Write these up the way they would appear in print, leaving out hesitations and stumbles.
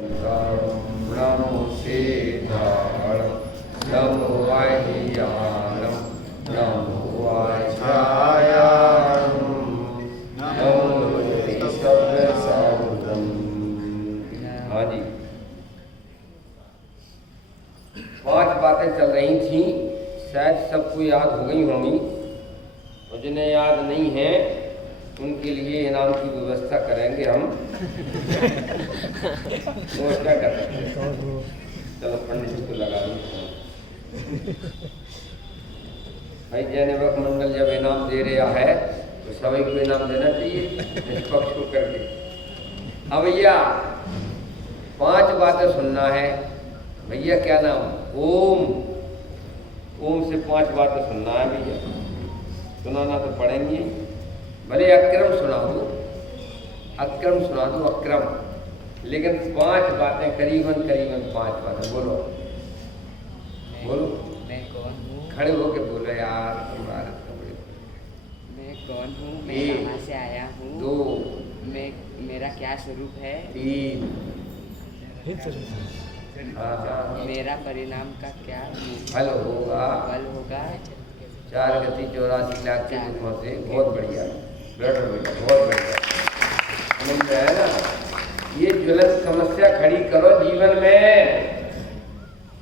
नमो सीताणं नमो वाह्याणं नमो वाचायाणं नमो सर्वसाधनं। हाँ जी, 5 बातें चल रही थी, शायद सबको याद हो गई होंगी, और जिन्हें याद नहीं है उनके लिए इनाम की व्यवस्था करेंगे हम। तो क्या कर सकते हैं, चलो पंडित जी को लगा दो भाई। जयनेवक मंडल जब इनाम दे रहा है तो सभी को इनाम देना चाहिए, निष्पक्ष को करके। अब भैया 5 बातें सुनना है भैया। क्या नाम? ओम। ओम से 5 बातें सुनना है भैया। सुनाना तो पड़ेंगे, भले अक्रम सुना दो, अक्रम सुना दो, अक्रम, लेकिन 5 बातें करीबन 5 बातें बोलो। बोलो। मैं कौन हूँ? खड़े होके बोलो यार, तुम्हारा मैं कौन हूँ? मैं कहाँ से आया हूँ? 2 मेरा क्या स्वरूप है? 3 मेरा परिणाम का क्या फल होगा? 4 गति 84 लाख के दुखों से। बहुत बढ़िया, बहुत बढ़िया, समझ में आया ना? ये ज्वलंत समस्या खड़ी करो जीवन में,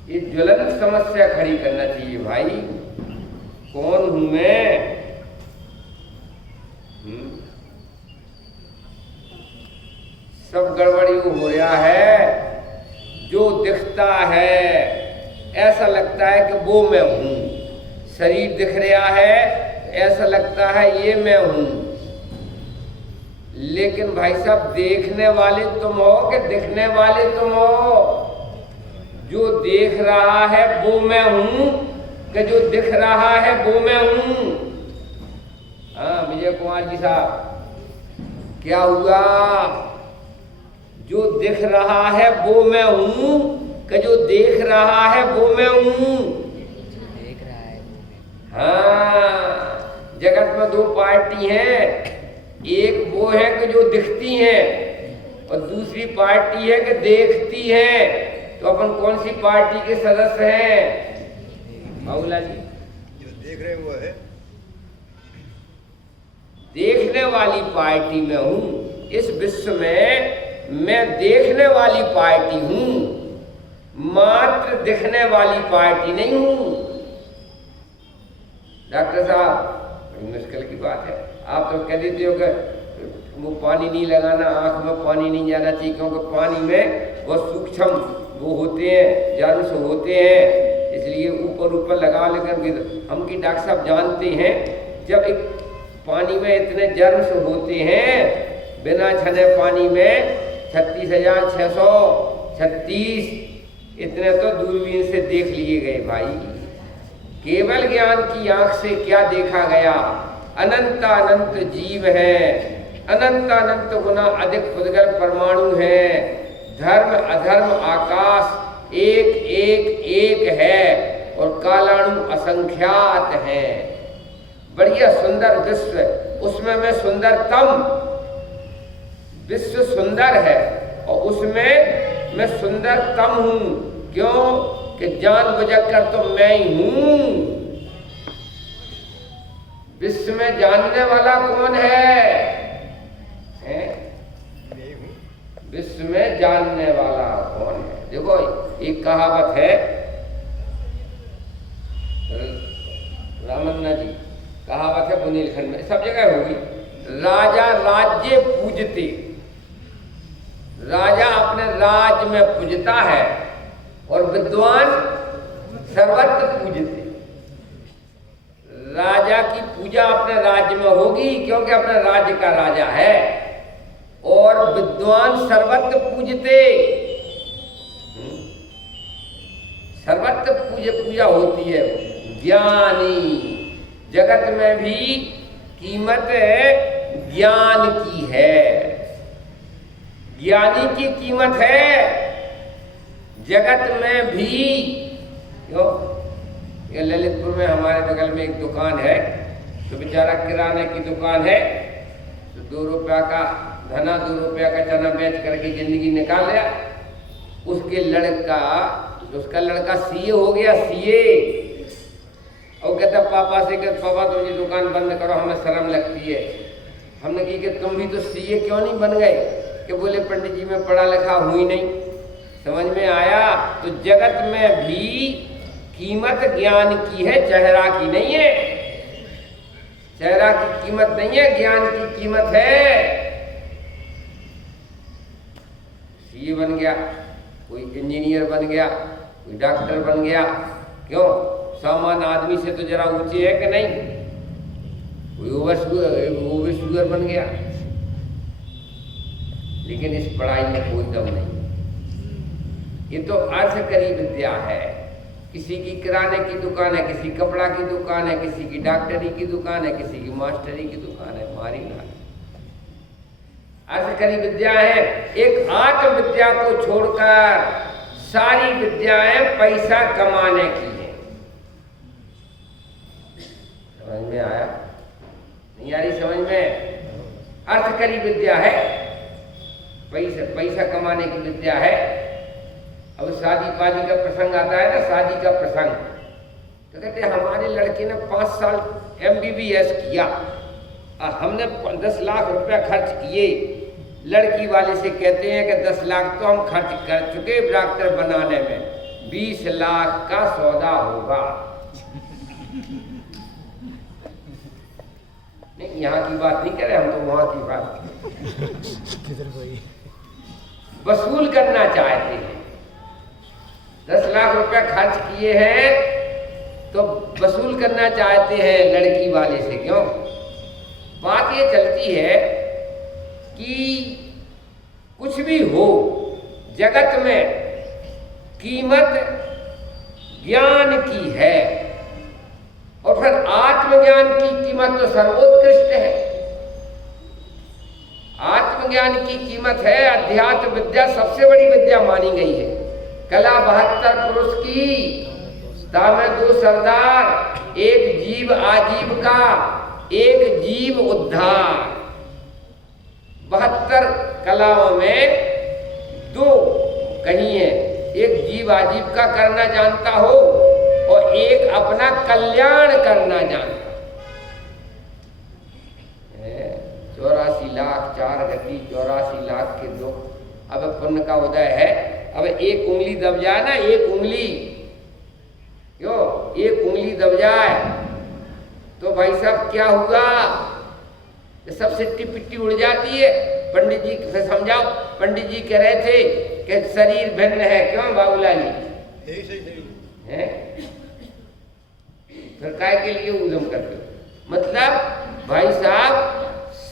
ये ज्वलंत समस्या खड़ी करना चाहिए भाई। कौन हूं मैं? सब गड़बड़ी हो रहा है। जो दिखता है ऐसा लगता है कि वो मैं हूं। शरीर दिख रहा है ऐसा लगता है ये मैं हूं, लेकिन भाई साहब देखने वाले तुम हो कि दिखने वाले तुम हो? जो देख रहा है वो मैं हूं कि जो दिख रहा है वो मैं हूं? हाँ विजय कुमार जी साहब, क्या हुआ? जो दिख रहा है वो मैं हूं कि जो देख रहा है वो मैं हूं? देख रहा है वो मैं। हाँ, जगत में 2 पार्टी हैं, एक वो है कि जो दिखती हैं और दूसरी पार्टी है कि देखती है। तो अपन कौन सी पार्टी के सदस्य हैं बाबूलाल जी? जो देख रहे वो है, देखने वाली पार्टी में हूं। इस विश्व में मैं देखने वाली पार्टी हूं, मात्र दिखने वाली पार्टी नहीं हूं। डॉक्टर साहब, बड़ी मुश्किल की बात है। आप तो कह देते हो कि वो पानी नहीं लगाना, आंख में पानी नहीं जाना चाहिए, क्योंकि पानी में वो सूक्ष्म वो होते हैं, जर्म्स होते हैं, इसलिए ऊपर लगा। लेकिन हम की डॉक्टर साहब जानते हैं, जब एक पानी में इतने जर्म्स होते हैं, बिना छने पानी में 36,636 इतने तो दूरबीन से देख लिए गए भाई। केवल ज्ञान की आंख से क्या देखा गया? अनंत अनंत जीव है, अनंत अनंत गुना अधिक फुदगल परमाणु है, धर्म अधर्म आकाश एक एक एक है, और कालाणु असंख्यात है। बढ़िया सुंदर विश्व, उसमें मैं सुंदरतम। विश्व सुंदर है और उसमें मैं सुंदरतम हूं। क्यों? कि जान बुझकर तो मैं ही हूं। विश्व में जानने वाला कौन है? विश्व में जानने वाला कौन है? देखो एक कहावत है, रामन्ना जी कहावत है, बुंदेलखंड में सब जगह होगी। राजा राज्य पूजते, राजा अपने राज्य में पूजता है और विद्वान सर्वत्र पूजते। राजा की पूजा अपने राज्य में होगी क्योंकि अपने राज्य का राजा है, और विद्वान सर्वत्र पूजते। सर्वत्र पूजा होती है। ज्ञानी, जगत में भी कीमत ज्ञान की है, ज्ञानी की कीमत है जगत में भी। क्यों? ये ललितपुर में हमारे बगल में एक दुकान है, तो बेचारा किराने की दुकान है, तो 2 रुपया का धना 2 रुपया का चना बेच करके जिंदगी निकाल लिया। उसका लड़का सीए हो गया, सीए। और कहता पापा से, कहता पापा तुम ये दुकान बंद करो, हमें शर्म लगती है। हमने कही कि तुम भी तो सीए क्यों नहीं बन गए? कि बोले पंडित जी मैं पढ़ा लिखा हुई नहीं। समझ में आया? तो जगत में भी कीमत ज्ञान की है, चेहरा की नहीं है। चेहरा की कीमत नहीं है, ज्ञान की कीमत है। सीए बन गया, कोई इंजीनियर बन गया, कोई डॉक्टर बन गया, क्यों? सामान्य आदमी से तो जरा ऊंचे है कि नहीं? कोई ओवर बन गया। लेकिन इस पढ़ाई में कोई दम नहीं। ये तो अर्थकरी विद्या है। किसी की किराने की दुकान है, किसी कपड़ा की दुकान है, किसी की डॉक्टरी की दुकान है, किसी की मास्टरी की दुकान है। मारी ना अर्थकरी विद्या है। एक आत्म विद्या को छोड़कर सारी विद्याएं पैसा कमाने की है। समझ में आया? नहीं आ रही समझ में? अर्थकरी विद्या है, पैसा कमाने की विद्या है। अब शादी पादी का प्रसंग आता है ना, शादी का प्रसंग, तो कहते हैं हमारे लड़के ने 5 साल MBBS किया और हमने 10 लाख रुपया खर्च किए। लड़की वाले से कहते हैं कि 10 लाख तो हम खर्च कर चुके डॉक्टर बनाने में, 20 लाख का सौदा होगा। नहीं, यहाँ की बात नहीं कर रहे हम, तो वहां की बात वसूल करना चाहते हैं। 10 लाख रुपया खर्च किए हैं तो वसूल करना चाहते हैं लड़की वाले से। क्यों? बात ये चलती है कि कुछ भी हो जगत में कीमत ज्ञान की है, और फिर आत्मज्ञान की कीमत तो सर्वोत्कृष्ट है। आत्मज्ञान की कीमत है। अध्यात्म विद्या सबसे बड़ी विद्या मानी गई है। कला 72 पुरुष की, तामे 2 सरदार, एक जीव आजीविका, एक जीव उद्धार। 72 कलाओं में 2 कही है। एक जीव आजीविका करना जानता हो और एक अपना कल्याण करना जानता। 84 लाख 4 गति, 84 लाख के 2। अब पुण्य का उदय है। अब एक उंगली दब जाए ना, एक उंगली, क्यों? एक उंगली दब जाए तो भाई साहब क्या हुआ? सब सिट्टी पिट्टी उड़ जाती है। पंडित जी से समझाओ। पंडित जी कह रहे थे कि शरीर भिन्न है। क्यों बाबूलाल जी? है? फिर काय के लिए उद्यम करते हो? मतलब भाई साहब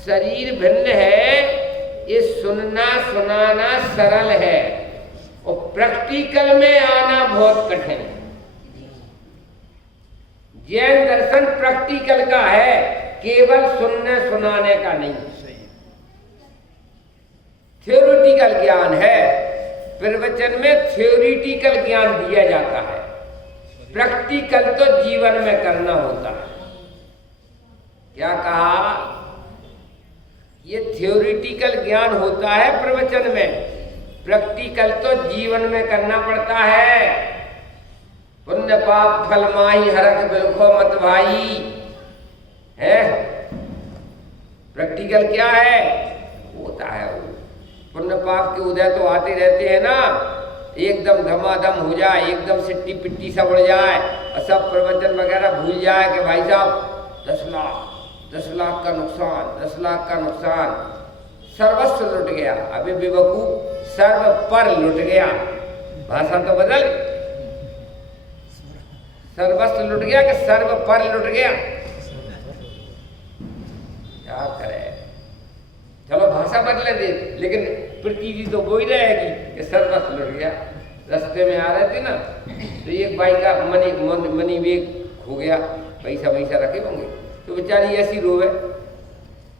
शरीर भिन्न है, ये सुनना सुनाना सरल है और प्रैक्टिकल में आना बहुत कठिन है। जैन दर्शन प्रैक्टिकल का है, केवल सुनने सुनाने का नहीं। थ्योरिटिकल ज्ञान है। प्रवचन में थ्योरिटिकल ज्ञान दिया जाता है, प्रैक्टिकल तो जीवन में करना होता है। क्या कहा? ये थ्योरिटिकल ज्ञान होता है प्रवचन में, प्रैक्टिकल तो जीवन में करना पड़ता है। पुण्य पाप फल माही हरख बिलखो मत भाई है। प्रैक्टिकल क्या है? होता है वो। पुण्य पाप के उदय तो आते रहते हैं ना, एकदम धमाधम हो जाए, एकदम सिट्टी पिट्टी सब उड़ जाए और सब प्रवचन वगैरह भूल जाए कि भाई साहब 10 लाख का नुकसान, 10 लाख का नुकसान, सर्वस्व लुट गया। अभी बेवकूफ, सर्व पर लुट गया। भाषा तो बदल, सर्वस्व लुट गया कि सर्व पर लुट गया? क्या करे? चलो भाषा बदले दे, लेकिन प्रतीति तो वो ही रहेगी कि सर्वस्व लुट गया। रास्ते में आ रहे थे ना, तो एक भाई का मनी बैग खो गया, पैसा वैसा रखे होंगे, तो बेचारी ऐसी रोवे,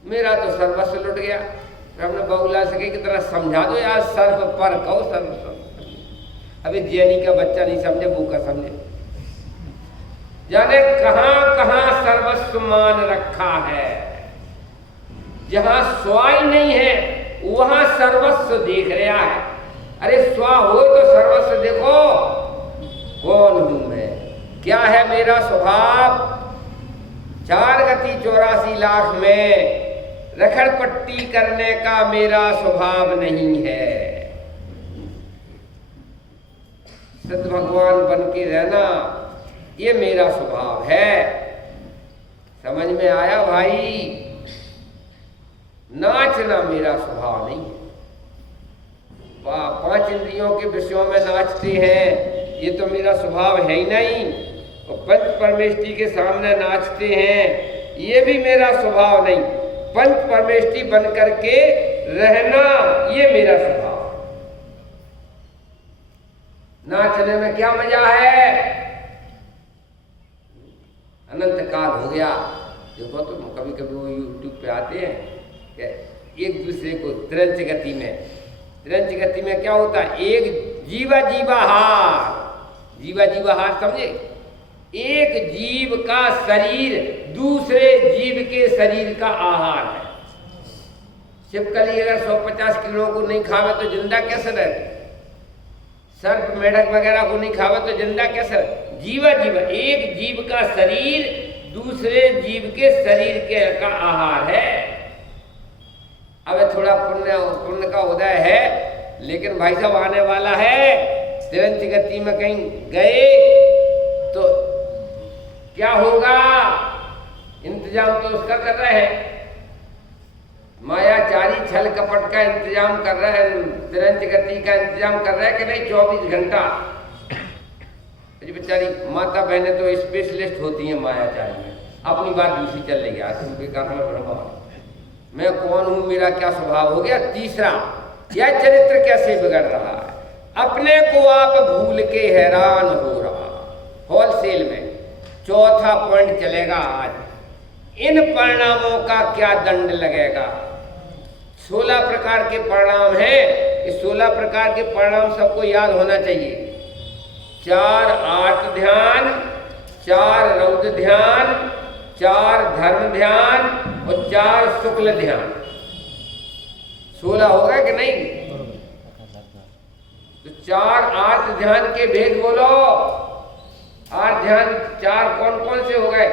मेरा तो सर्वस्व लुट गया। हमने बाबूलाल से कही कि तरह समझा दो यार, सर्व पर कहो सर्व। अभी जैनी का बच्चा नहीं समझे, वो का समझे। जाने कहां कहां सर्वस्व मान रखा है। जहां स्व नहीं है वहां सर्वस्व देख रहा है। अरे स्व हो तो सर्व कौन हूं मैं, क्या है मेरा स्वभाव। 4 गति 84 लाख में रखड़पट्टी करने का मेरा स्वभाव नहीं है। सिद्ध भगवान बन के रहना ये मेरा स्वभाव है। समझ में आया भाई। नाचना मेरा स्वभाव नहीं है। 5 इंद्रियों के विषयों में नाचते हैं, ये तो मेरा स्वभाव है ही नहीं। और पंच परमेष्टि के सामने नाचते हैं, ये भी मेरा स्वभाव नहीं। पंच परमेष्टि बन करके रहना ये मेरा स्वभाव। नाचने में क्या मजा है। अनंत काल हो गया। देखो तो कभी कभी वो यूट्यूब पे आते हैं कि एक दूसरे को त्रंच गति में, त्रंच गति में क्या होता है, एक जीवा जीवाहार, जीवा जीवाहार समझे। एक जीव का शरीर दूसरे जीव के शरीर का आहार है। छिपकली अगर 150 किलो को नहीं खावे तो जिंदा कैसे रहे। सर्प मेढक वगैरह को नहीं खावे तो जिंदा कैसे रहे। जीवा जीवा, एक जीव का शरीर दूसरे जीव के शरीर के का आहार है। अब थोड़ा पुण्य का उदय है, लेकिन भाई साहब आने वाला है। तिरंच गति में कहीं गए तो क्या होगा, इंतजाम तो उसका कर रहे हैं। मायाचारी छल कपट का इंतजाम कर रहा है, तिरंच गति का इंतजाम कर रहा है कि नहीं 24 घंटा। बेचारी माता बहनें तो स्पेशलिस्ट होती हैं मायाचारी में। अपनी बात दूसरी चल रही है। मैं कौन हूं, मेरा क्या स्वभाव हो गया। तीसरा, यह चरित्र कैसे बिगड़ रहा है। अपने को आप भूल के हैरान हो रहा। होलसेल में चौथा पॉइंट चलेगा आज। इन परिणामों का क्या दंड लगेगा। 16 प्रकार के परिणाम हैं। इस 16 प्रकार के परिणाम सबको याद होना चाहिए। 4 आर्त ध्यान, 4 रौद्र ध्यान, 4 धर्म ध्यान और 4 शुक्ल ध्यान। 16 होगा कि नहीं। तो 4 आर्त ध्यान के भेद बोलो। आर्त ध्यान 4 कौन कौन से हो गए।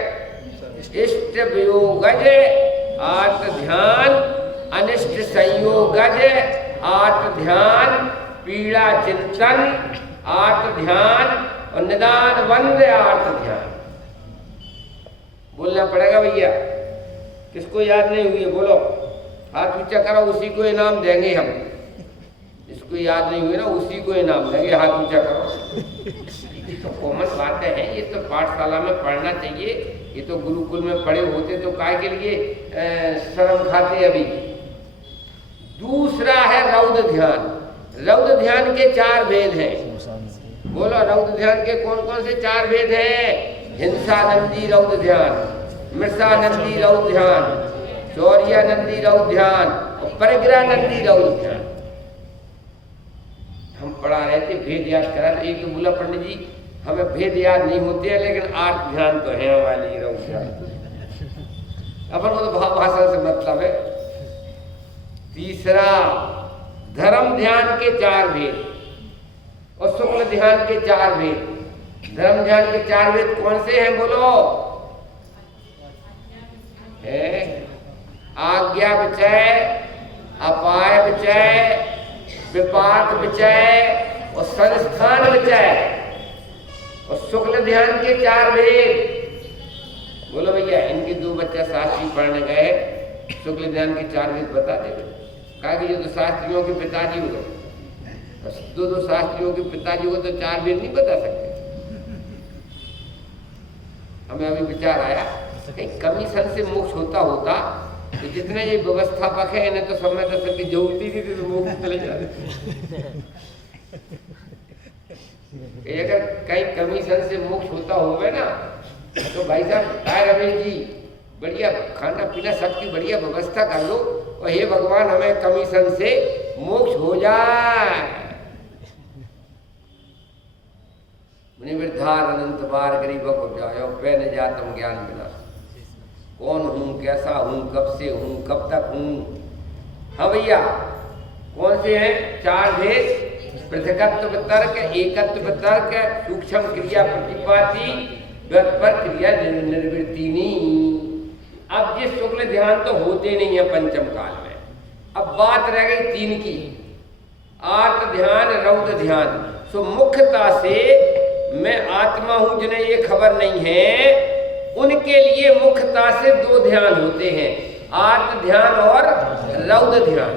इष्ट वियोगज आर्त ध्यान, अनिष्ट संयोगज आर्त ध्यान, पीड़ा चिंतन आर्त ध्यान और निदान वंद आर्त ध्यान। बोलना पड़ेगा भैया। किसको याद नहीं हुई है बोलो, हाथ ऊंचा करो, उसी को इनाम देंगे हम। जिसको याद नहीं हुई ना उसी को इनाम देंगे, हाथ ऊंचा करो। ये तो कॉमन बातें हैं, ये तो पाठशाला में पढ़ना चाहिए। ये तो गुरुकुल में पढ़े होते तो काय के लिए शर्म खाते अभी। दूसरा है रौद्र ध्यान। रौद्र ध्यान के 4 भेद हैं। बोलो रौद्र ध्यान के कौन कौन से 4 भेद हैं। हिंसानंदी रौद्र ध्यान, मृषानंदी रौद्र ध्यान, चौर्यानंदी रौद्र ध्यान और परिग्रहानंदी रौद्र ध्यान। हम पढ़ा रहे थे, भेद याद करा। एक बोला पंडित जी हमें भेद याद नहीं होते हैं, लेकिन आर्त ध्यान तो है हमारी रौद्र ध्यान। अपन को तो भाव भाषा से मतलब है। तीसरा, धर्म ध्यान के 4 भेद और शुक्ल ध्यान के 4 भेद। धर्म ध्यान के 4 भेद कौन से हैं बोलो। आज्ञा विचय, अपाय विचय, विपाक विचय और संस्थान विचय। और शुक्ल ध्यान के 4 भेद बोलो भैया। इनके 2 बच्चे शास्त्री पढ़ने गए, शुक्ल ध्यान के 4 भेद बता दे। कहा कि ये तो शास्त्रियों के पिताजी हो गए। 2 शास्त्रियों के पिताजी हो तो 4 भेद नहीं बता सकते। हमें अभी विचार आया कहीं कमीशन से मोक्ष होता तो जितने ये व्यवस्थापक है इन्हें तो समय दर्शन की जरूरत ही नहीं थी, तो मोक्ष चले जाते। अगर कहीं कमीशन से मोक्ष होता होगा ना तो भाई साहब आए रमेश जी बढ़िया खाना पीना सबकी बढ़िया व्यवस्था कर लो और हे भगवान हमें कमीशन से मोक्ष हो जाए। मुनि वृद्धार अनंत बार गरीब को जाओ पे न जातम ज्ञान बिना। कौन हूँ, कैसा हूँ, कब से हूँ, कब तक हूँ। हाँ भैया कौन से हैं 4 भेद। पृथकत्व तर्क, एकत्व तर्क, सूक्ष्म क्रिया प्रतिपाती, व्युत्पर क्रिया निर्वृत्तिनी। अब ये शुक्ल ध्यान तो होते नहीं है पंचम काल में। अब बात रह गई तीन की, आर्त ध्यान, रौद्र ध्यान। सो मुख्यता से मैं आत्मा हूं जिन्हें ये खबर नहीं है, उनके लिए मुख्यता से दो ध्यान होते हैं, आर्त ध्यान और रौद्र ध्यान।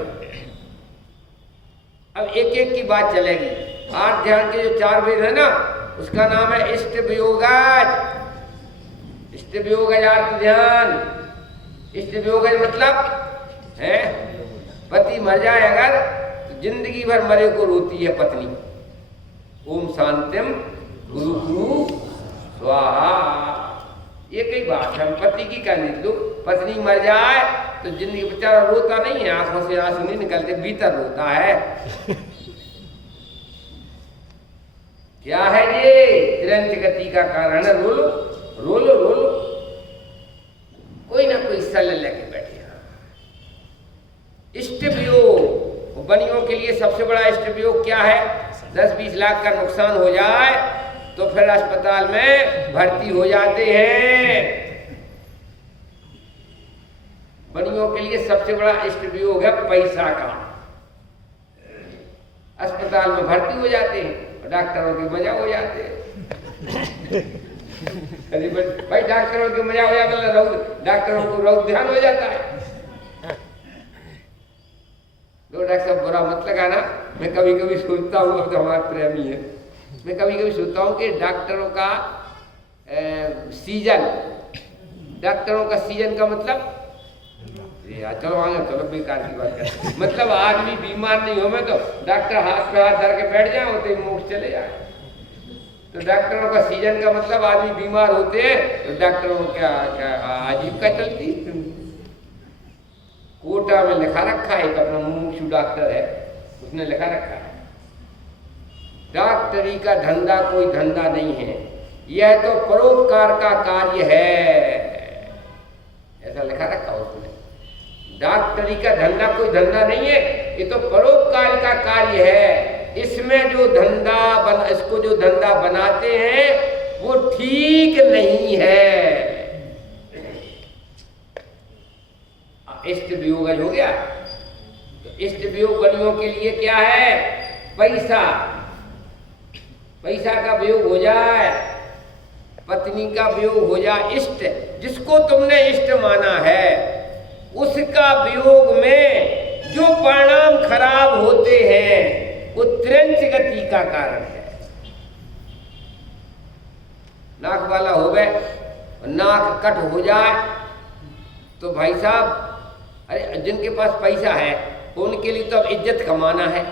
अब एक एक की बात चलेगी। आर्त ध्यान के जो 4 वेद है ना, उसका नाम है इष्ट वियोगाज। इष्ट वियोगाज आर्त ध्यान। इष्ट वियोगाज मतलब है पति मर जाए अगर तो जिंदगी भर मरे को रोती है पत्नी, ओम शांतिम गुरु गुरु स्वाहा। ये कई बात है, पति की करनी लो, पत्नी मर जाए तो जिंदगी बेचारा रोता नहीं है, आंखों से आंसू नहीं निकलते, भीतर रोता है। क्या है ये? तिरंज गति का कारण है। रोलो रोलो रोलो, कोई ना कोई सल लेके बैठे। इष्ट वियोग, बनियों के लिए सबसे बड़ा इष्ट वियोग क्या है? 10-20 लाख का नुकसान हो जाए तो फिर अस्पताल में भर्ती हो जाते हैं। बनियों के लिए सबसे बड़ा इष्ट वियोग है पैसा का। अस्पताल में भर्ती हो जाते हैं और डॉक्टरों के मजा हो जाते हैं। अरे भाई डॉक्टरों के मजा हो जाता है, डॉक्टरों को रौद्र ध्यान हो जाता है। तो डॉक्टर साहब बुरा मत लगाना, मैं कभी कभी सोचता हूँ, अब तो हमारे प्रेमी है, मैं कभी कभी सोचता हूँ कि डॉक्टरों का सीजन, डॉक्टरों का सीजन का मतलब चलो आगे, चलो बेकार की बात कर, मतलब आदमी बीमार नहीं हो, मैं तो डॉक्टर हाथ पे हाथ धर के बैठ जाए होते मोक्ष चले जाए। तो डॉक्टरों का सीजन का मतलब आदमी बीमार होते हैं तो डॉक्टरों को क्या आजीविका चलती। कोटा में लिखा रखा है, अपना मुमुक्षु डॉक्टर है, उसने लिखा रखा है डॉक्टरी का धंधा कोई धंधा नहीं है, यह तो परोपकार का कार्य है, ऐसा लिखा रखा उसने। डॉक्टरी का धंधा कोई धंधा नहीं है, ये तो परोपकार का कार्य है। इसमें जो इसको जो धंधा बनाते हैं वो ठीक नहीं है। इष्ट वियोग हो गया। तो इष्ट वियोग बनियों के लिए क्या है? पैसा। पैसा का वियोग हो जाए, पत्नी का वियोग हो जाए, इष्ट जिसको तुमने इष्ट माना है उसका वियोग में जो परिणाम खराब होते हैं वो तिरंच गति का कारण है। नाक वाला हो गए, नाक कट हो जाए तो भाई साहब, अरे जिनके पास पैसा है उनके लिए तो अब इज्जत कमाना है,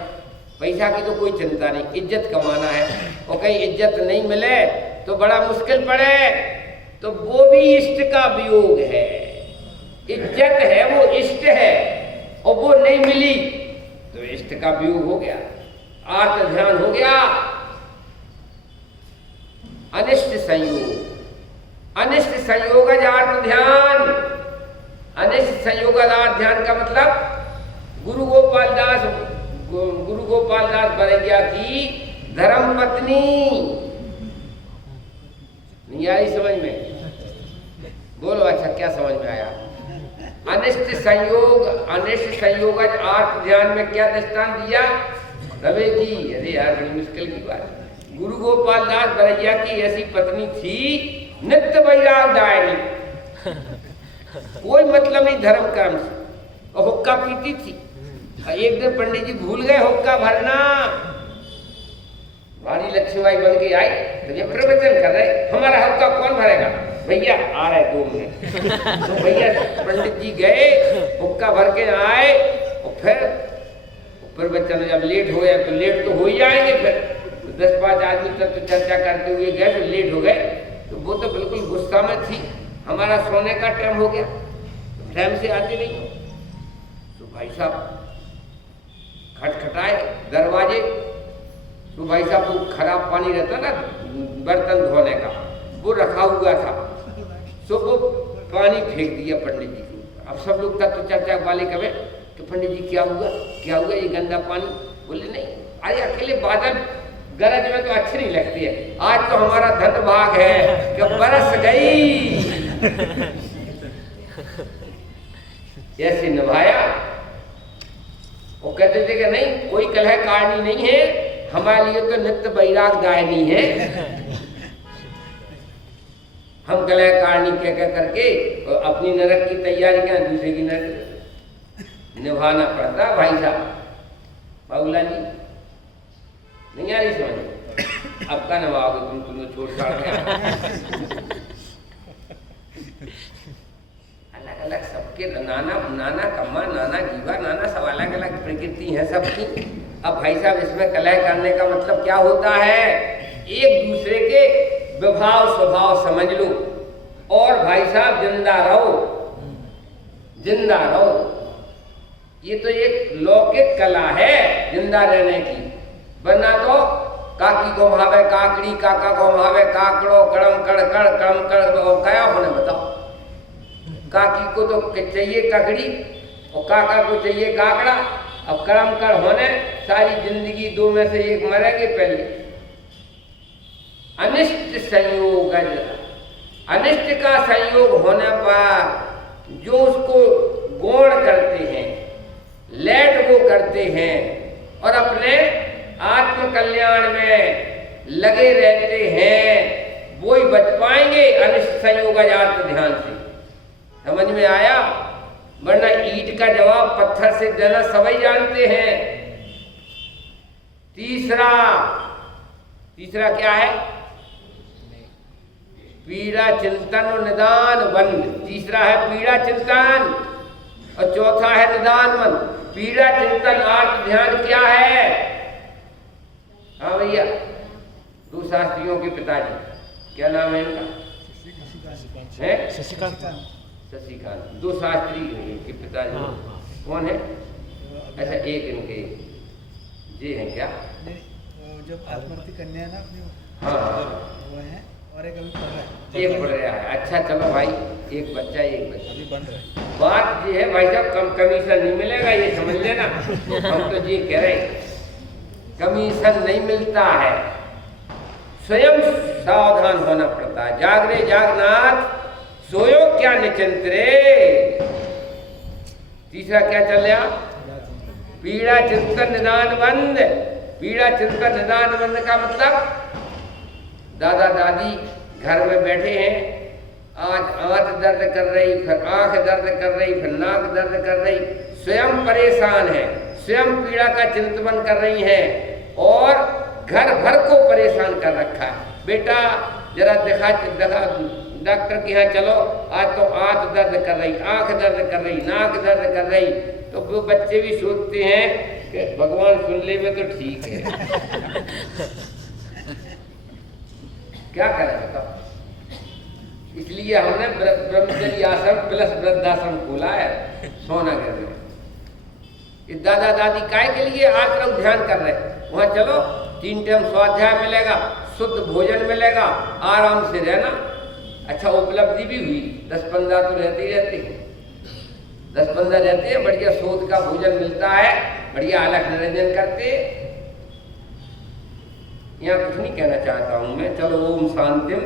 पैसा की तो कोई चिंता नहीं, इज्जत कमाना है। और कहीं इज्जत नहीं मिले तो बड़ा मुश्किल पड़े, तो वो भी इष्ट का वियोग है। इज्जत है वो इष्ट है और वो नहीं मिली तो इष्ट का वियोग हो गया, आर्त ध्यान हो गया। अनिष्ट संयोग, अनिष्ट संयोगज आर्त ध्यान। अनिष्ट संयोगार्थ ध्यान का मतलब गुरु गोपाल दास बरैया की धर्म पत्नी। नहीं आई समझ में? बोलो अच्छा, क्या समझ में आया? अनिष्ट संयोगज आर्त ध्यान में क्या दृष्टांत दिया रवे की? अरे यार बड़ी मुश्किल की बात। गुरु गोपाल दास बरैया की ऐसी पत्नी थी, नित्य वैराग दायनी, कोई मतलब नहीं धर्म कर्म से, और हुक्का पीती थी। एक दिन पंडित जी भूल गए हुक्का भरना, वाली लक्ष्मीबाई बन के आई तो ये प्रवचन कर रहे, हमारा हुक्का कौन भरेगा? भैया आ रहे 2 मिनट। तो भैया पंडित जी गए, हुक्का भर के आए और फिर प्रवचन जब लेट हो गया तो लेट तो हो ही जाएंगे, फिर 10-5 आदमी तक तो चर्चा करते हुए गए तो लेट हो गए। तो वो तो बिल्कुल गुस्सा में थी, हमारा सोने का टाइम हो गया, टाइम से आते नहीं। तो भाई साहब खटखटाए दरवाजे, तो भाई साहब वो खराब पानी रहता ना बर्तन धोने का, वो रखा हुआ था, तो वो पानी फेंक दिया पंडित जी को। अब सब लोग तब तो चर्चा वाले कहे कि पंडित जी क्या हुआ ये गंदा पानी? बोले नहीं, अरे अकेले बादल गरज में तो अच्छी नहीं लगती है। आज तो हमारा धन भाग है कि बरस गई। ऐसे निभाया। वो कहते थे कि नहीं कोई कलह कारणी नहीं है, हमारे लिए तो नित्य वैराग दायनी है। हम कलह कारणी कह करके अपनी नरक की तैयारी करें, दूसरे की नरक निभाना पड़ता भाई साहब। बाबूला जी नहीं आ रही समझ? अब का नवाओगे तुम तो छोड़ छाड़ के अलग अलग सबके नाना नाना कम्मा नाना जीवा नाना सब अलग अलग प्रकृति है सबकी। अब भाई साहब इसमें कलह करने का मतलब क्या होता है? एक दूसरे के विभाव स्वभाव समझ लो और भाई साहब जिंदा रहो, जिंदा रहो। ये तो एक लौकिक कला है जिंदा रहने की, वरना तो काकी को भावे काकड़ी, काका को भावे काकड़ो, कड़म कड़ कड़ कड़म कड़ क्या होने बताओ। काकी को तो चाहिए ककड़ी और काका को चाहिए काकड़ा। अब कड़म कड़ होने सारी जिंदगी दो में से एक मरेंगे पहले। अनिष्ट संयोग, अनिष्ट का संयोग होने पर जो उसको गौण करते हैं, लेट वो करते हैं और अपने आत्म कल्याण में लगे रहते हैं, वो ही बच पाएंगे अनिष्ट संयोग अर्थ ध्यान से। समझ में आया? वरना ईंट का जवाब पत्थर से देना सभी जानते हैं। तीसरा क्या है? पीड़ा चिंतन और निदान बंद। तीसरा है पीड़ा चिंतन और चौथा है निदान बंद। पीड़ा चिंतन अर्थ ध्यान क्या है? हाँ भैया, दो शास्त्रियों के पिताजी, क्या नाम है इनका? शशिकांत। दो शास्त्री के पिताजी कौन है? अच्छा एक इनके जी हैं क्या? जो आत्महत्या कन्या है ना अपनी, हाँ वो है और एक अभी पढ़ रहा है। एक पढ़ रहा है। अच्छा चलो भाई, एक बच्चा अभी बन रहा है। बात ये है भाई साहब, कम कमीशन नहीं मिलेगा ये समझ लेना। हम तो ये कह रहे हैं कमीशन नहीं मिलता है, स्वयं सावधान होना पड़ता है। जागरे जागनाथ सोयो क्या निचिंत रे। तीसरा क्या चल रहा? पीड़ा चिंतन निदान बंद। पीड़ा चिंतन निदान बंद का मतलब दादा दादी घर में बैठे हैं, आज आंख दर्द कर रही, फिर आंख दर्द कर रही, फिर नाक दर्द कर रही, स्वयं परेशान है, स्वयं पीड़ा का चिंतन कर रही हैं और घर भर को परेशान कर रखा है। बेटा जरा दिखा डॉक्टर के यहाँ चलो, आज तो आंख दर्द कर रही, आंख दर्द कर रही, नाक दर्द कर रही। तो वो बच्चे भी सोचते हैं कि भगवान सुन ले में तो ठीक है। क्या करें बताओ? इसलिए हमने ब्रह्मचर्य आश्रम प्लस वृद्धाश्रम खोला है सोनागर में। इस दादा दादी काय के लिए आज लोग ध्यान कर रहे हैं। वहाँ चलो, 3 टाइम स्वाध्याय मिलेगा, शुद्ध भोजन मिलेगा, आराम से रहना। अच्छा उपलब्धि भी हुई, 10-15 तो रहते ही रहते हैं, 10-15 रहते हैं। बढ़िया शोध का भोजन मिलता है, बढ़िया अलग निरंजन करते। यहाँ कुछ नहीं कहना चाहता हूँ मैं। चलो ओम शांतिम।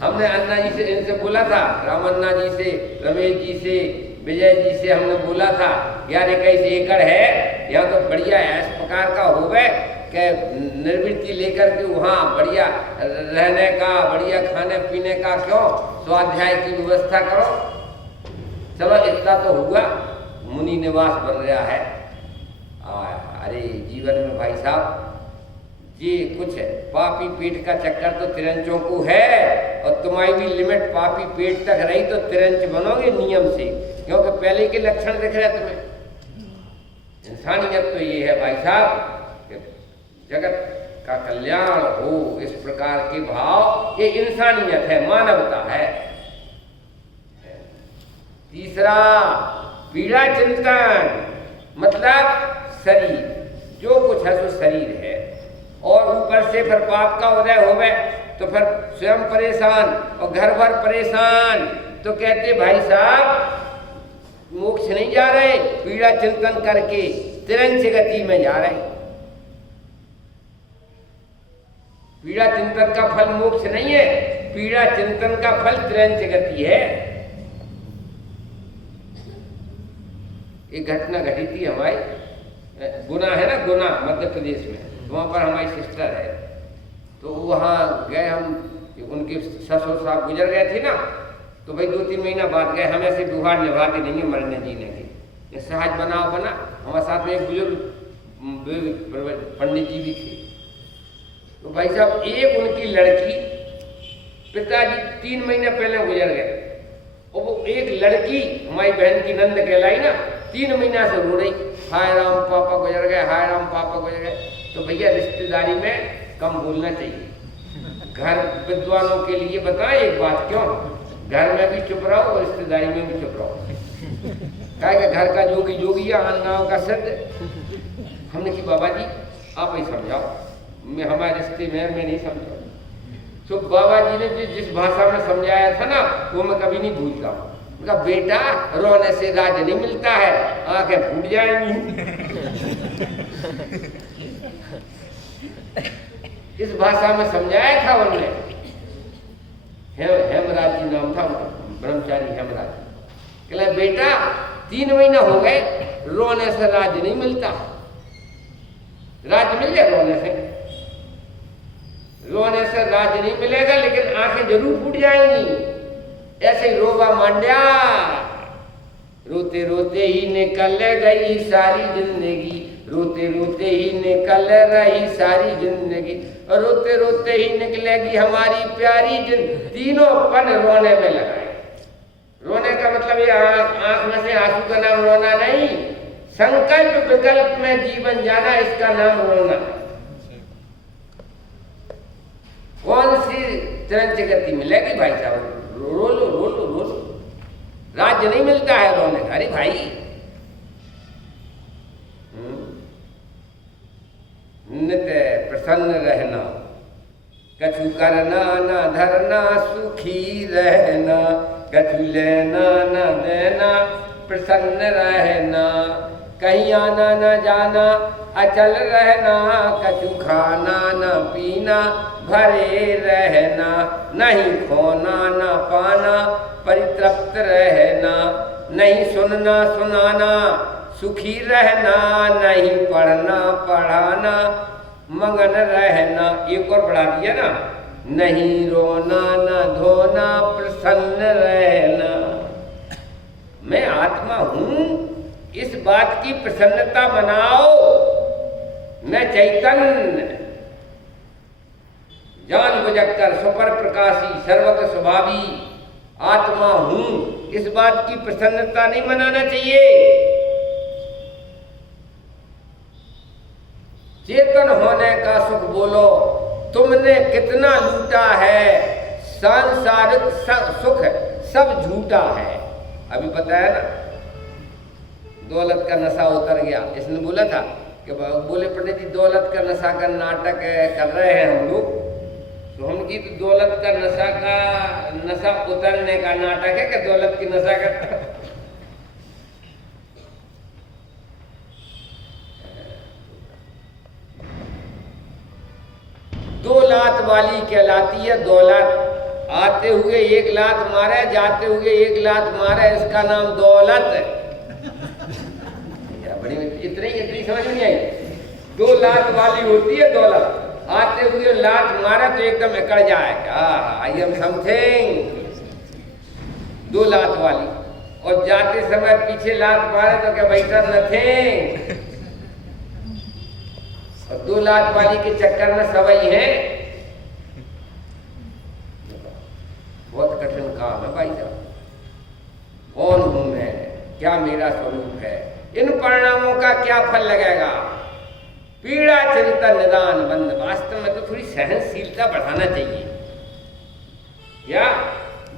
हमने अन्ना जी से इनसे बोला था, रामन्ना जी से, रमेश जी से, विजय जी से हमने बोला था यार 21 एकड़ है, यहाँ तो बढ़िया है इस प्रकार का होवे कि निर्वृत्ति लेकर के वहाँ बढ़िया रहने का, बढ़िया खाने पीने का, क्यों स्वाध्याय की व्यवस्था करो। चलो इतना तो हुआ, मुनि निवास बन रहा है। अरे जीवन में भाई साहब ये कुछ है, पापी पेट का चक्कर तो तिरंचों को है, और तुम्हारी भी लिमिट पापी पेट तक रही तो तिरंच बनोगे नियम से, क्योंकि पहले के लक्षण दिख रहे हैं तुम्हें। इंसानियत तो ये है भाई साहब, जगत का कल्याण हो, इस प्रकार के भाव, ये इंसानियत है, मानवता है। तीसरा पीड़ा चिंतन, मतलब शरीर, जो कुछ है सो शरीर है, और ऊपर से फिर पाप का उदय होवे तो फिर स्वयं परेशान और घर भर परेशान। तो कहते भाई साहब मोक्ष नहीं जा रहे, पीड़ा चिंतन करके तिरंच गति में जा रहे। पीड़ा चिंतन का फल मोक्ष नहीं है, पीड़ा चिंतन का फल त्रैंच गति है। एक घटना घटी थी हमारी, गुना है ना, गुना मध्य प्रदेश में, वहाँ पर हमारी सिस्टर है, तो वहाँ गए हम, उनके ससुर साहब गुजर गए थे ना, तो भाई 2-3 महीना बाद गए। हम ऐसे व्यवहार निभाते नहीं है मरने जीने के, सहज बनाओ बना। हमारे साथ में एक बुजुर्ग पंडित जी भी थे, तो भाई साहब एक उनकी लड़की, पिताजी 3 महीने पहले गुजर गए, और वो एक लड़की हमारी बहन की नंद कहलाई ना, 3 महीना से रो रही, हाय राम पापा गुजर गए, हाय राम पापा गुजर गए। तो भैया रिश्तेदारी में कम बोलना चाहिए। घर विद्वानों के लिए बताएं एक बात, क्यों घर में भी चुप रहो और रिश्तेदारी में भी चुप रहो। क्या कि घर का जोगी जोगिया, आन गाँव का सिद्ध। हमने कि बाबा जी आप ही समझाओ, मैं हमारे रिश्ते में मैं नहीं समझा। तो बाबा जी ने जिस भाषा में समझाया था ना, वो मैं कभी नहीं भूलता हूँ। उनका बेटा रोने से राज नहीं मिलता है, आंखें फूट जाएंगी। इस भाषा में समझाया था उन्होंने। हेमराज जी नाम था उनका, ब्रह्मचारी हेमराज। कहला बेटा 3 महीना हो गए, रोने से राज नहीं मिलता। राज मिल जाए रोने से, रोने से राज नहीं मिलेगा, लेकिन आंखें जरूर फूट जाएंगी। ऐसे ही रोबा मांड्या, रोते रोते ही निकल गई सारी जिंदगी, रोते रोते ही निकल रही सारी जिंदगी, और रोते रोते ही निकलेगी हमारी प्यारी जिंदगी। तीनों पन रोने में लगाए। रोने का मतलब ये आंख में से आंसू का नाम रोना नहीं, संकल्प विकल्प में जीवन जाना, इसका नाम रोना। कौन सी त्रंच गति मिलेगी भाई साहब? रो लो रो लो रो लो, राज्य नहीं मिलता है रोने का। अरे भाई नित्य प्रसन्न रहना, कछु करना न धरना, सुखी रहना, कछु लेना न देना, प्रसन्न रहना, कहीं आना न जाना, अचल रहना, कछु खाना न पीना, भरे रहना, नहीं खोना न पाना, परितृप्त रहना, नहीं सुनना सुनाना, सुखी रहना, नहीं पढ़ना पढ़ाना, मगन रहना। एक और बढ़ा दिया ना, नहीं रोना न धोना, प्रसन्न रहना। मैं आत्मा हूं, इस बात की प्रसन्नता मनाओ। मैं चैतन्य, जान बुझकर सुपर प्रकाशी, सर्वत्र स्वभावी आत्मा हूं, इस बात की प्रसन्नता नहीं मनाना चाहिए। चेतन होने का सुख बोलो, तुमने कितना लूटा है, सांसारिक सुख सब झूठा है। अभी बताया ना, दौलत का नशा उतर गया। इसने बोला था कि बोले पंडित जी दौलत का नशा का नाटक कर रहे हैं हम लोग, तो हम की तो दौलत का नशा उतरने का नाटक है कि दौलत की नशा का। दो लात वाली कहलाती है दौलत। आते हुए 1 लात मारे, जाते हुए 1 लात मारे, इसका नाम दौलत। बड़ी इतनी समझ नहीं आई। 2 लात वाली होती है दौलत, आते हुए लात मारा तो एकदम अकड़ जाए, आई एम समथिंग। 2 लात वाली, और जाते समय पीछे लात मारे तो क्या बैठा नथिंग। और 2 लात वाली के चक्कर में सवई है। बहुत कठिन काम है भाई साहब। कौन हूं मैं, क्या मेरा स्वरूप है, इन परिणामों का क्या फल लगेगा? पीड़ा चिंतन निदान बंद। वास्तव में तो थोड़ी सहनशीलता बढ़ाना चाहिए। क्या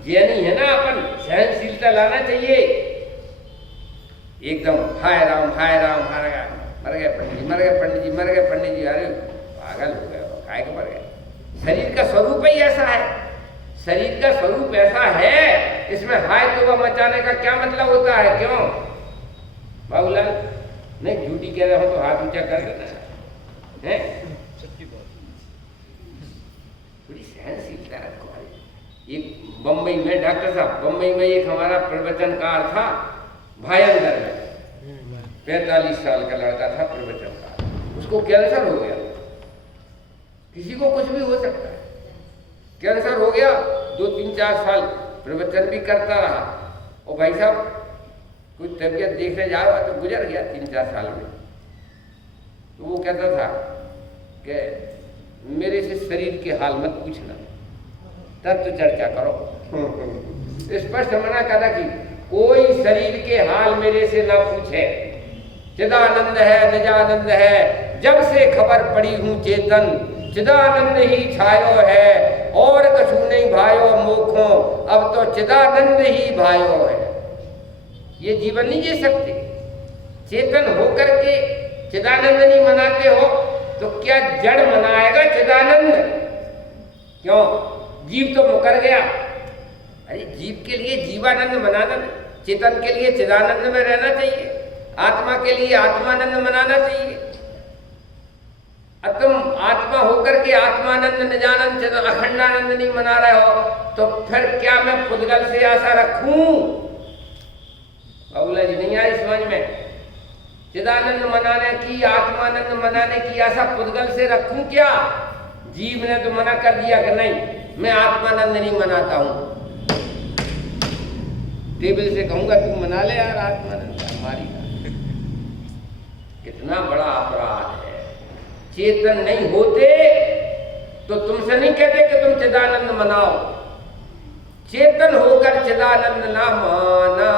जैनी है ना अपन, सहनशीलता लाना चाहिए। एकदम हाय राम हाय राम, मर गए पंडित जी, मर गए पंडित जी, मर गए पंडित जी। अरे पागल हो गए, काय के मर गए? शरीर का स्वरूप ही ऐसा है, शरीर का स्वरूप ऐसा है, इसमें हाय तोबा मचाने का क्या मतलब होता है? क्यों बाबूलाल? नहीं झूठी कह रहे हो तो हाथ ऊंचा कर देना है। देखता रखो। एक बम्बई में डॉक्टर साहब, बम्बई में एक हमारा प्रवचनकार था भायंदर में, 45 साल का लड़का था प्रवचनकार। उसको कैंसर हो गया। किसी को कुछ भी हो सकता है। कैंसर हो गया, 2-3-4 साल प्रवचन भी करता रहा और भाई साहब कुछ तबीयत देखने जाओ तो गुजर गया 3-4 साल में। तो वो कहता था कि मेरे से शरीर के हाल मत पूछना, तब तो चर्चा करो। स्पष्ट मना करा कि कोई शरीर के हाल मेरे से ना पूछे। चिदानंद है, निजानंद है, जब से खबर पड़ी हूँ चेतन, चिदानंद ही छायो है और कछु नहीं भायो मोखों, अब तो चिदानंद ही भायो है। ये जीवन नहीं जी सकते। चेतन होकर के चिदानंद नहीं मनाते हो तो क्या जड़ मनाएगा चिदानंद? क्यों? जीव तो मुकर गया। अरे जीव के लिए जीवानंद मनाना, चेतन के लिए चिदानंद में रहना चाहिए, आत्मा के लिए आत्मानंद मनाना चाहिए। अब तुम आत्मा होकर के आत्मानंद, निजानंद, अखंडानंद नहीं मना रहे हो तो फिर क्या मैं पुद्गल से आशा रखूं? बाबूला जी नहीं आई समझ में। चिदानंद मनाने की, आत्मानंद मनाने की आशा पुद्गल से रखूं क्या? जीव ने तो मना कर दिया कि नहीं मैं आत्मानंद नहीं मनाता हूं। टेबल से कहूंगा तू मना ले यार आत्मानंद, हमारी का कितना बड़ा अपराध है। चेतन नहीं होते तो तुमसे नहीं कहते कि तुम चिदानंद मनाओ। चेतन होकर चिदानंद ना माना,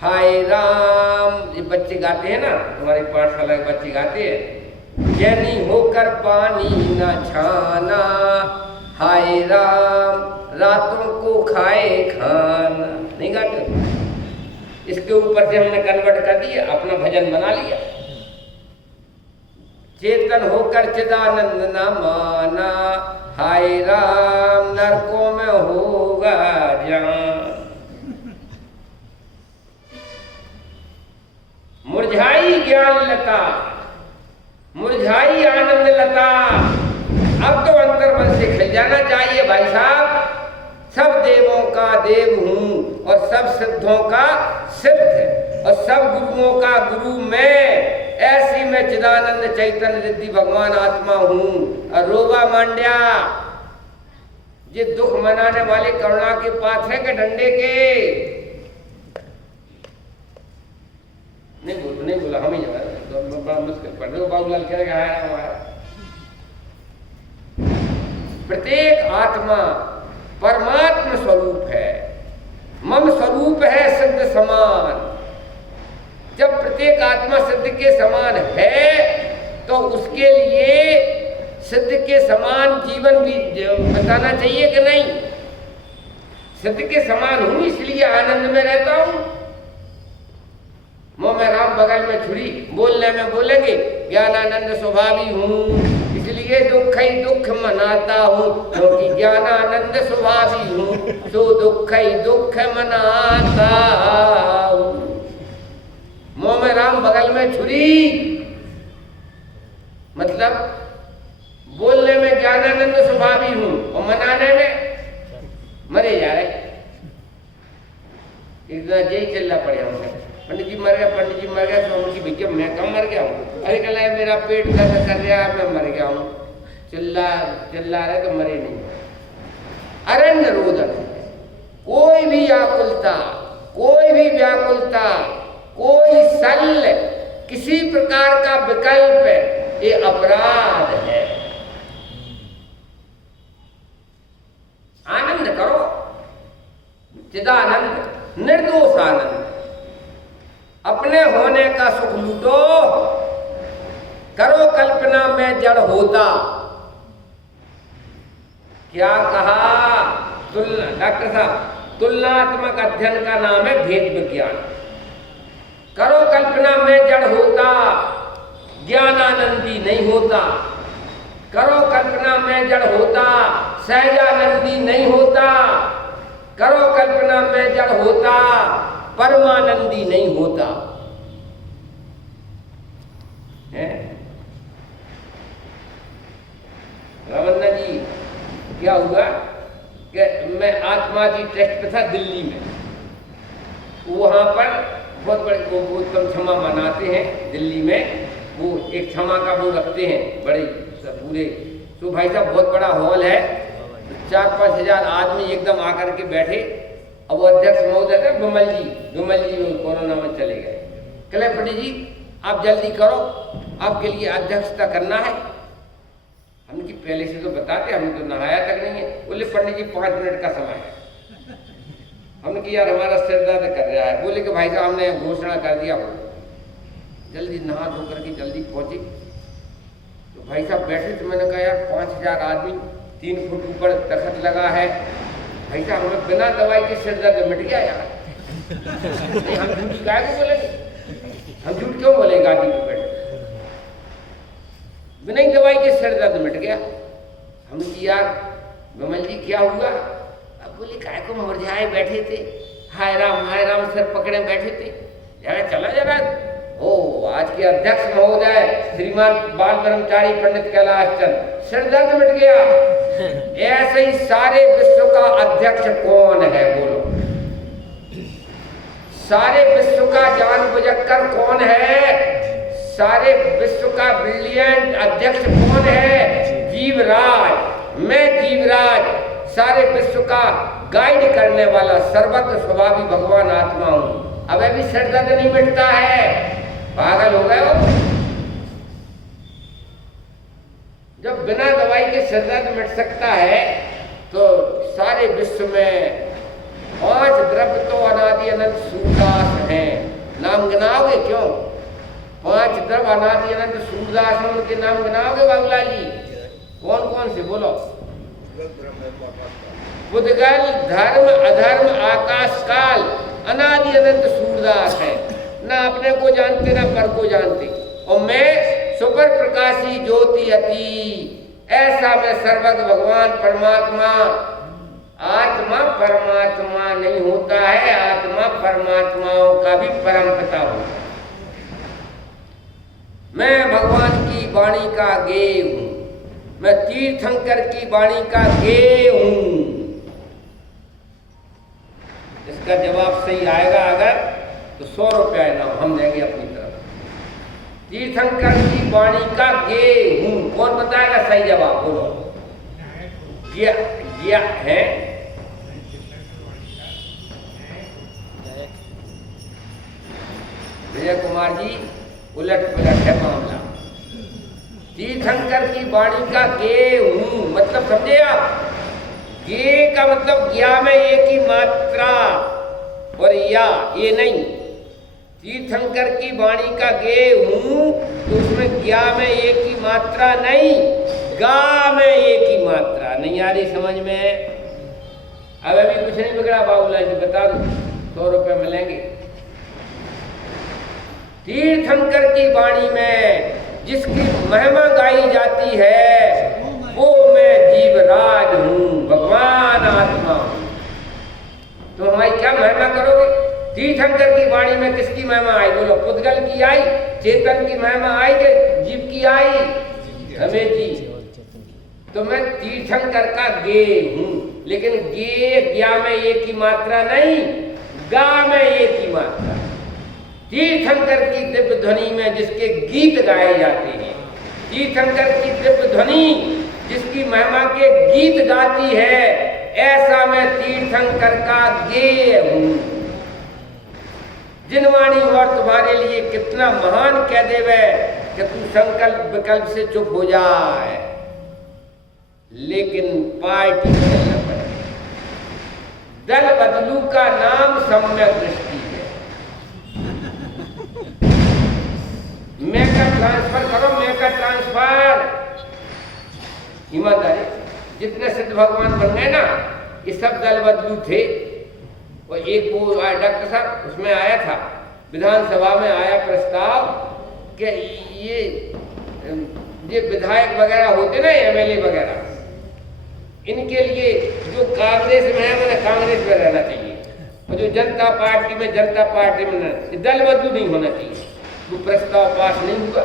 हाय राम। ये बच्चे गाते हैं ना, तुम्हारी पाठशाला के बच्चे गाते हैं, जैनी होकर पानी ना छाना, हाय राम रातों को खाए खाना। नहीं गाते? इसके ऊपर से हमने कन्वर्ट कर दिया, अपना भजन बना लिया। चेतन होकर चिदानंद न माना, हाय राम नरकों में होगा जान। मुरझाई ज्ञान लता, मुरझाई आनंद लता, अब तो अंतर मन से खिल जाना चाहिए भाई साहब। सब देवों का देव हूँ और सब सिद्धों का सिद्ध और सब गुरुओं का गुरु मैं। ऐसी मैं चिदानंद चैतन्य रिद्धि भगवान आत्मा हूँ। और रोवा मांड्या, ये दुख मनाने वाले करुणा के पात्र के डंडे के नहीं बोला हम ही तो बड़ा मुश्किल पड़ रहा। बाबूलाल कह रहा है हमारा प्रत्येक आत्मा परमात्मा स्वरूप है, मम स्वरूप है सिद्ध समान। जब प्रत्येक आत्मा सिद्ध के समान है तो उसके लिए सिद्ध के समान जीवन भी बताना चाहिए कि नहीं? सिद्ध के समान हूं इसलिए आनंद में रहता हूं। मुंह में राम बगल में छुरी, बोलने में बोलेंगे ज्ञानानंद स्वभावी हूं इसलिए दुख ही दुख मनाता हूं, क्योंकि ज्ञानानंद स्वभावी हूं तो दुख ही दुख मनाता हूं। मुंह में राम बगल में छुरी मतलब बोलने में ज्ञानानंद स्वभावी हूं और मनाने में मरे जा रहे। इतना जय चलना पड़े हमसे, पंडित जी मर गया, पंडित जी मर गया, स्वामी जी भैया मैं कम मर गया हूँ। अरे कल मेरा पेट दर्द कर रहा है, मैं मर गया हूँ। चिल्ला रहे तो मरे नहीं। अरण्य रोदन, कोई भी आकुलता, कोई भी व्याकुलता, कोई शल्य, किसी प्रकार का विकल्प ये अपराध है। आनंद करो, चिदानंद, निर्दोष आनंद, अपने होने का सुख लूटो। करो कल्पना में जड़ होता। क्या कहा तुलना? डॉक्टर साहब तुलनात्मक अध्ययन का नाम है भेद विज्ञान। करो कल्पना में जड़ होता, ज्ञानानंदी नहीं होता। करो कल्पना में जड़ होता, सहजानंदी नहीं होता। करो कल्पना में जड़ होता, परमानंदी नहीं होता है। रमन्ना जी क्या हुआ कि मैं आत्माजी टेस्ट पे था दिल्ली में, वहाँ पर बहुत बड़े वो उत्तम क्षमा मनाते हैं दिल्ली में, वो एक क्षमा का वो रखते हैं बड़े पूरे, तो भाई साहब बहुत बड़ा हॉल है, 4-5 हज़ार आदमी एकदम आकर के बैठे। अब वो अध्यक्ष महोदय थे विमल जी कोरोना में चले गए। कहे पंडित जी आप जल्दी करो, आपके लिए अध्यक्षता करना है। हमने कि पहले से तो बताते, हमने तो नहाया तक नहीं है। बोले पंडित जी 5 मिनट का समय है। हमने कि यार हमारा सिर दर्द कर रहा है। बोले कि भाई साहब हमने घोषणा कर दिया, जल्दी नहा धो करके जल्दी पहुंचे। तो भाई साहब बैठे, तो मैंने कहा यार 5000 आदमी, 3 फुट ऊपर तखत लगा है, भाई साहब हमें बिना दवाई के सिर दर्द मिट गया यार। हम झूठ काय को बोलेंगे, हम झूठ क्यों बोले गाड़ी पे बैठे, बिना ही दवाई के सिर दर्द मिट गया। हम कि यार विमल जी क्या हुआ? अब बोले काय को मुरझाए बैठे थे, हाय राम सिर पकड़े बैठे थे। यार चला जरा, ओ आज के अध्यक्ष महोदय श्रीमान बाल ब्रह्मचारी पंडित कैलाश चंद, सिर दर्द मिट गया। ऐसे ही सारे विश्व का अध्यक्ष कौन है बोलो? सारे विश्व का जानबूझकर कौन है? सारे विश्व का ब्रिलियंट अध्यक्ष कौन है? जीवराज। मैं जीवराज सारे विश्व का गाइड करने वाला सर्वत्र स्वभावी भगवान आत्मा हूं। अब अभी सिर दर्द नहीं मिटता है, पागल हो गए हो? जब बिना दवाई के सिर दर्द मिट सकता है तो सारे विश्व में 5 द्रव्य तो अनादि अनंत सूरदास हैं। नाम गिनाओगे क्यों? 5 द्रव्य अनादि अनंत सूरदास हैं, उनके नाम गिनाओगे बाबूलाल जी? कौन कौन से बोलो? बुद्धगल, धर्म, अधर्म, आकाश काल, अनादि अनंत सूरदास है। ना अपने को जानते ना पर को जानते। और मैं सुपर प्रकाशी ज्योति अति, ऐसा मैं सर्वज्ञ भगवान परमात्मा। आत्मा परमात्मा नहीं होता है, आत्मा परमात्माओं का भी परम पिता होता है। मैं भगवान की वाणी का गेय हूं, मैं तीर्थंकर की वाणी का गेय हूं। इसका जवाब सही आएगा अगर तो 100 रुपया इनाम हम देंगे अपनी तरफ। तीर्थंकर की वाणी का गेय हूं, कौन बताएगा सही जवाब बोलो? क्या है? विजय कुमार जी उलट पुलट है मामला। तीर्थंकर की वाणी का गेय हूं मतलब समझे आप? गे का मतलब ज्ञा में एक ही मात्रा, और या ये नहीं। तीर्थंकर की वाणी का गेय हूं तो उसमें ज्ञा में एक ही मात्रा नहीं, गा में एक ही मात्रा नहीं। आ रही समझ में? अब अभी कुछ नहीं बिगड़ा बाबूलाल जी, बता दो 100 रुपये मिलेंगे। तीर्थंकर की वाणी में जिसकी महिमा गाई जाती है वो मैं जीवराज हूं, भगवान आत्मा हूं। तो हमारी क्या महिमा करोगे? तीर्थंकर की वाणी में किसकी महिमा आई बोलो? पुद्गल की आई, चेतन की महिमा आई कि जीव की आई? हमें जी। तो मैं तीर्थंकर का गेय हूं, लेकिन गेय ज्ञा में एक ही मात्रा नहीं, गा में एक ही मात्रा। तीर्थंकर की दिव्य ध्वनि में जिसके गीत गाए जाते हैं, तीर्थंकर की दिव्य ध्वनि जिसकी महिमा के गीत गाती है, ऐसा मैं तीर्थंकर का गेय हूं। जिनवाणी और तुम्हारे लिए कितना महान कह देवे कि तू संकल्प विकल्प से चुप हो जाए, लेकिन पार्टी चलना पड़े। दल बदलू का नाम सम्यक दृष्टि है। मैं का ट्रांसफर करो, मैं का ट्रांसफर। ईमानदारी, जितने सिद्ध भगवान बन गए ना, ये सब दल बदलू थे। और एक वो डॉक्टर साहब उसमें आया था, विधानसभा में आया प्रस्ताव कि ये विधायक वगैरह होते ना, एमएलए वगैरह, इनके लिए जो कांग्रेस में है मैंने कांग्रेस में रहना चाहिए, और जो जनता पार्टी में दल बदलू नहीं होना चाहिए। वो प्रस्ताव पास नहीं हुआ।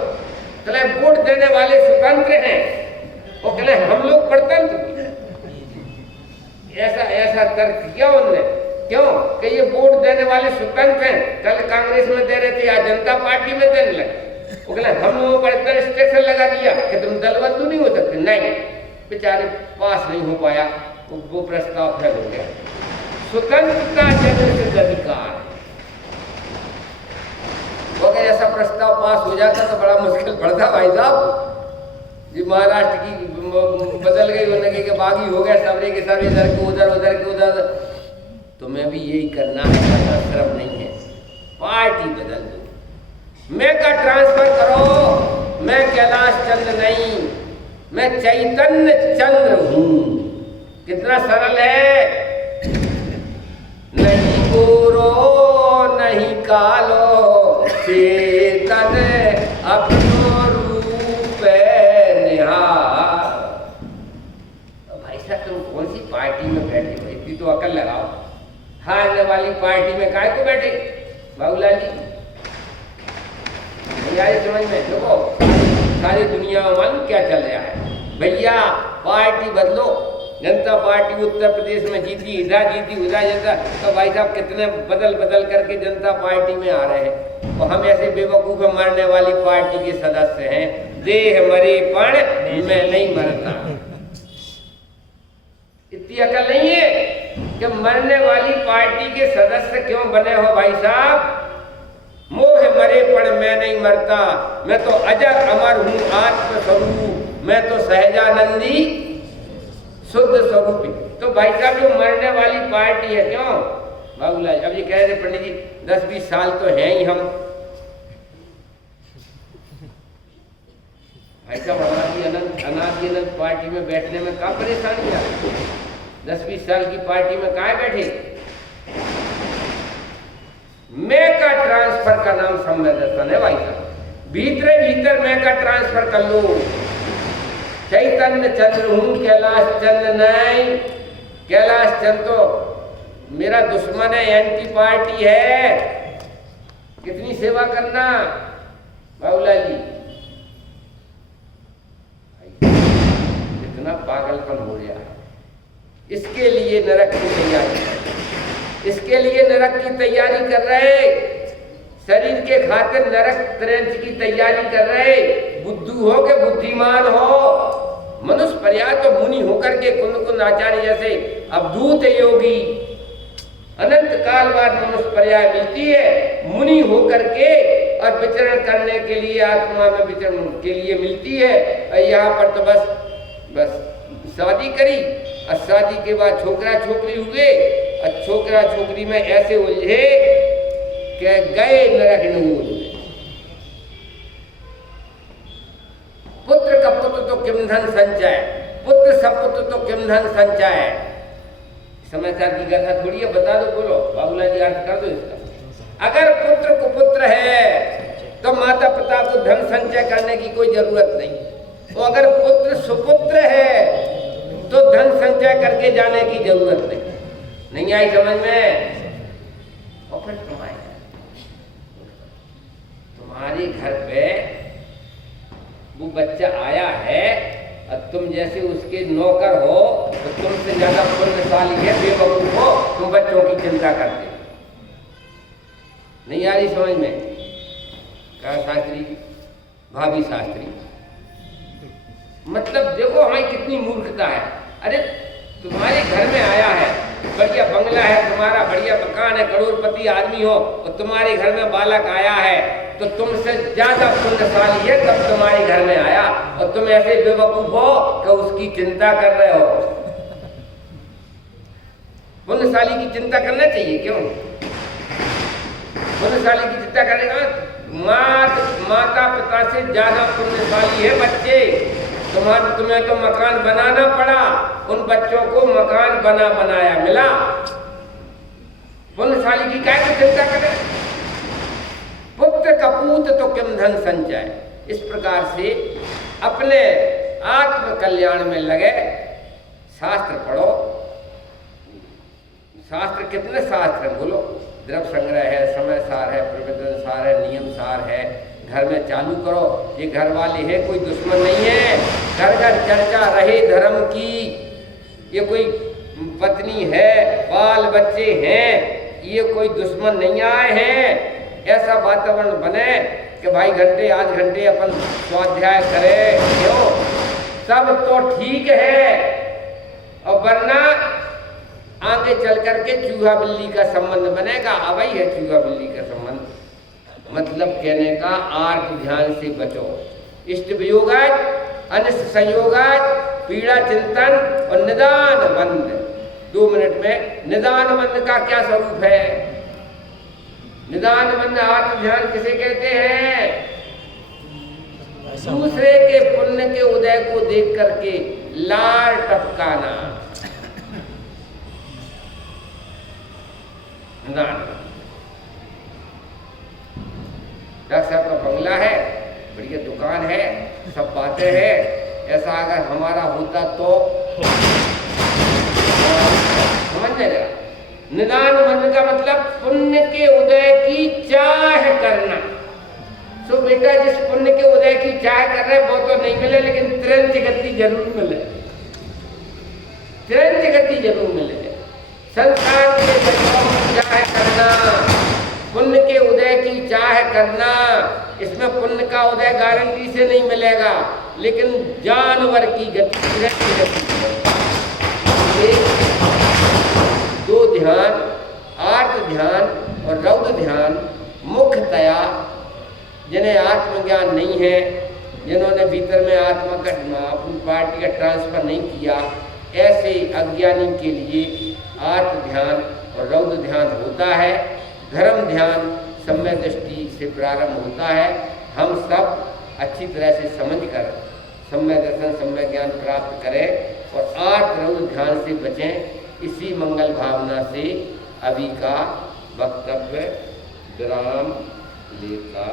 चले वोट देने वाले स्वतंत्र हैं और कहले हम लोग परतंत्र। ऐसा ऐसा तर्क किया उनने। क्यों कि ये वोट देने वाले स्वतंत्र हैं, कल कांग्रेस में दे रहे थे, आज जनता पार्टी में देने लगे। वो कहना हम लोगों पर इतना रिस्ट्रिक्शन लगा दिया कि तुम दलबदलू नहीं हो सकते। नहीं, बेचारे पास नहीं हो पाया, वो प्रस्ताव फेल हो गया। स्वतंत्रता जनहित अधिकार, अगर ऐसा प्रस्ताव पास हो जाता तो बड़ा मुश्किल पड़ता भाई साहब। जी महाराष्ट्र की बदल गई, वो लगे कि बागी हो गया, सबरे के सब इधर के उधर, उधर के उधर। तुम्हें भी यही करना है, करना सिर्फ नहीं है, पार्टी बदल दो। मैं का ट्रांसफर करो, मैं कैलाश चंद्र नहीं, मैं चैतन्य चंद्र हूं। कितना सरल है। नहीं गोरो नहीं कालो, चेतन अपनो रूप निहार। भाई साहब तुम कौन सी पार्टी में बैठे हो, इतनी तो अकल लगाओ। हारने वाली पार्टी में काहे को बैठे बाबूलाल जी? नहीं समझ में? देखो सारी दुनिया में मालूम क्या चल रहा है भैया, पार्टी बदलो। जनता पार्टी उत्तर प्रदेश में जीती, इधर जीती, उधर जीता, तो भाई साहब कितने बदल बदल करके जनता पार्टी में आ रहे हैं। और हम ऐसे बेवकूफ मरने वाली पार्टी के सदस्य हैं। देह मरे पण मैं नहीं मरता। इतनी अकल नहीं है कि मरने वाली पार्टी के सदस्य क्यों बने हो भाई साहब? मोह मरे पण मैं नहीं मरता, मैं तो अजर अमर हूं आत्मस्वरूप, मैं तो सहजानंदी शुद्ध स्वरूपी। तो भाई साहब जो मरने वाली पार्टी है, क्यों बाबूलाल? अब ये कह रहे पंडित जी 10-20 साल तो हैं ही हम। भाई साहब अनादि अनंत पार्टी में बैठने में क्या परेशानी है? 10-20 साल की पार्टी में काहे बैठे? मैं का ट्रांसफर का नाम सम्य दर्शन है भाई साहब। भीतर भीतर मैं का ट्रांसफर कर लो। चैतन्य चंद्र हूं, कैलाश चंद्र नहीं। कैलाश चंद्र तो मेरा दुश्मन है, एंटी पार्टी है। कितनी सेवा करना बाबूलाल जी। कितना पागलपन हो गया है। इसके लिए नरक की तैयारी, इसके लिए नरक की तैयारी कर रहे, शरीर के खातिर नरक त्रंच की तैयारी कर रहे। बुद्धू हो के बुद्धिमान हो, मनुष्य पर्याय तो मुनि होकर के कुंद कुंद आचार्य जैसे अवधूत योगी अनंत काल बाद मनुष्य पर्याय मिलती है मुनि होकर के, और विचरण करने के लिए आत्मा में विचरण के लिए मिलती है। और यहाँ पर तो बस शादी करी, और शादी के बाद छोकरा छोकरी हुए, और छोकरा छोकरी में ऐसे उलझे कि गए नरक नूर। पुत्र का पुत्र तो किम धन संचय, पुत्र सपुत्र तो किम धन संचय। समाचार की गाथा थोड़ी है, बता दो, बोलो बाबूलाल जी अर्थ कर दो इसका। अगर पुत्र को पुत्र है तो माता पिता को धन संचय करने की कोई जरूरत नहीं। और अगर पुत्र सुपुत्र है तो धन संचय करके जाने की जरूरत नहीं आई समझ में? और फिर तुम्हारे घर पे वो बच्चा आया है और तुम जैसे उसके नौकर हो, तो तुमसे ज्यादा पुण्यशाली है बेवकूफ हो, तुम बच्चों की चिंता करते नहीं। आ रही समझ में? कहा शास्त्री, भाभी शास्त्री, मतलब देखो हमारी कितनी मूर्खता है। अरे तुम्हारे घर में आया है, बढ़िया बंगला है तुम्हारा, बढ़िया मकान है, करोड़पति आदमी हो, और तुम्हारे घर में बालक आया है, तो तुमसे ज्यादा पुण्यशाली है तब तुम्हारे घर में आया, और तुम ऐसे बेवकूफ हो कि उसकी चिंता कर रहे हो। पुण्यशाली की चिंता करना चाहिए, क्यों? पुण्यशाली की चिंता करेगा, माता पिता से ज्यादा पुण्यशाली है बच्चे। तुम्हें तो मकान बनाना पड़ा, उन बच्चों को मकान बनाया मिला। पुण्यशाली की क्या चिंता करें? पुत्र कपूत तो किम धन संचय। इस प्रकार से अपने आत्म कल्याण में लगे, शास्त्र पढ़ो। शास्त्र कितने शास्त्र हैं बोलो? द्रव्य संग्रह है, समय सार है, प्रवचन सार है, नियम सार है। घर में चालू करो, ये घर वाले हैं, कोई दुश्मन नहीं है। घर घर चर्चा रहे धर्म की, ये कोई पत्नी है, बाल बच्चे हैं, ये कोई दुश्मन नहीं आए हैं। ऐसा वातावरण बने कि भाई घंटे आध घंटे अपन स्वाध्याय करें, क्यों सब तो ठीक है, और वरना आगे चल करके चूहा बिल्ली का संबंध बनेगा। अवई है चूहा बिल्ली का संबंध, मतलब कहने का आर्त ध्यान से बचो। इष्ट वियोगात, अनिष्ट संयोगात, पीड़ा चिंतन और निदान बंद। 2 मिनट में निदान बंद का क्या स्वरूप है? निदान बंद आर्त ध्यान किसे कहते हैं? दूसरे के पुण्य के उदय को देख करके लार टपकाना, डॉक्टर साहब का बंगला है, बढ़िया दुकान है, सब बातें हैं, ऐसा अगर हमारा होता तो समझ लेगा। निदान मन का मतलब पुण्य के उदय की चाह करना। सो बेटा जिस पुण्य के उदय की चाह कर रहे वो तो नहीं मिले, लेकिन तुरंत गति जरूर मिले, तुरंत गति जरूर मिले। संसार के बचाव की चाह करना, पुण्य के उदय की चाह करना, इसमें पुण्य का उदय गारंटी से नहीं मिलेगा, लेकिन जानवर की गति, दो ध्यान, आर्त ध्यान और रौद्र ध्यान मुख्यतया जिन्हें आत्मज्ञान नहीं है, जिन्होंने भीतर में आत्मा का अपनी पार्टी का ट्रांसफर नहीं किया, ऐसे अज्ञानी के लिए आर्त ध्यान और रौद्र ध्यान होता है। धर्म ध्यान सम्यक दृष्टि से प्रारंभ होता है। हम सब अच्छी तरह से समझकर सम्यक दर्शन, सम्यक ज्ञान प्राप्त करें और आर्त रौद्र ध्यान से बचें। इसी मंगल भावना से अभी का वक्तव्य विराम लेता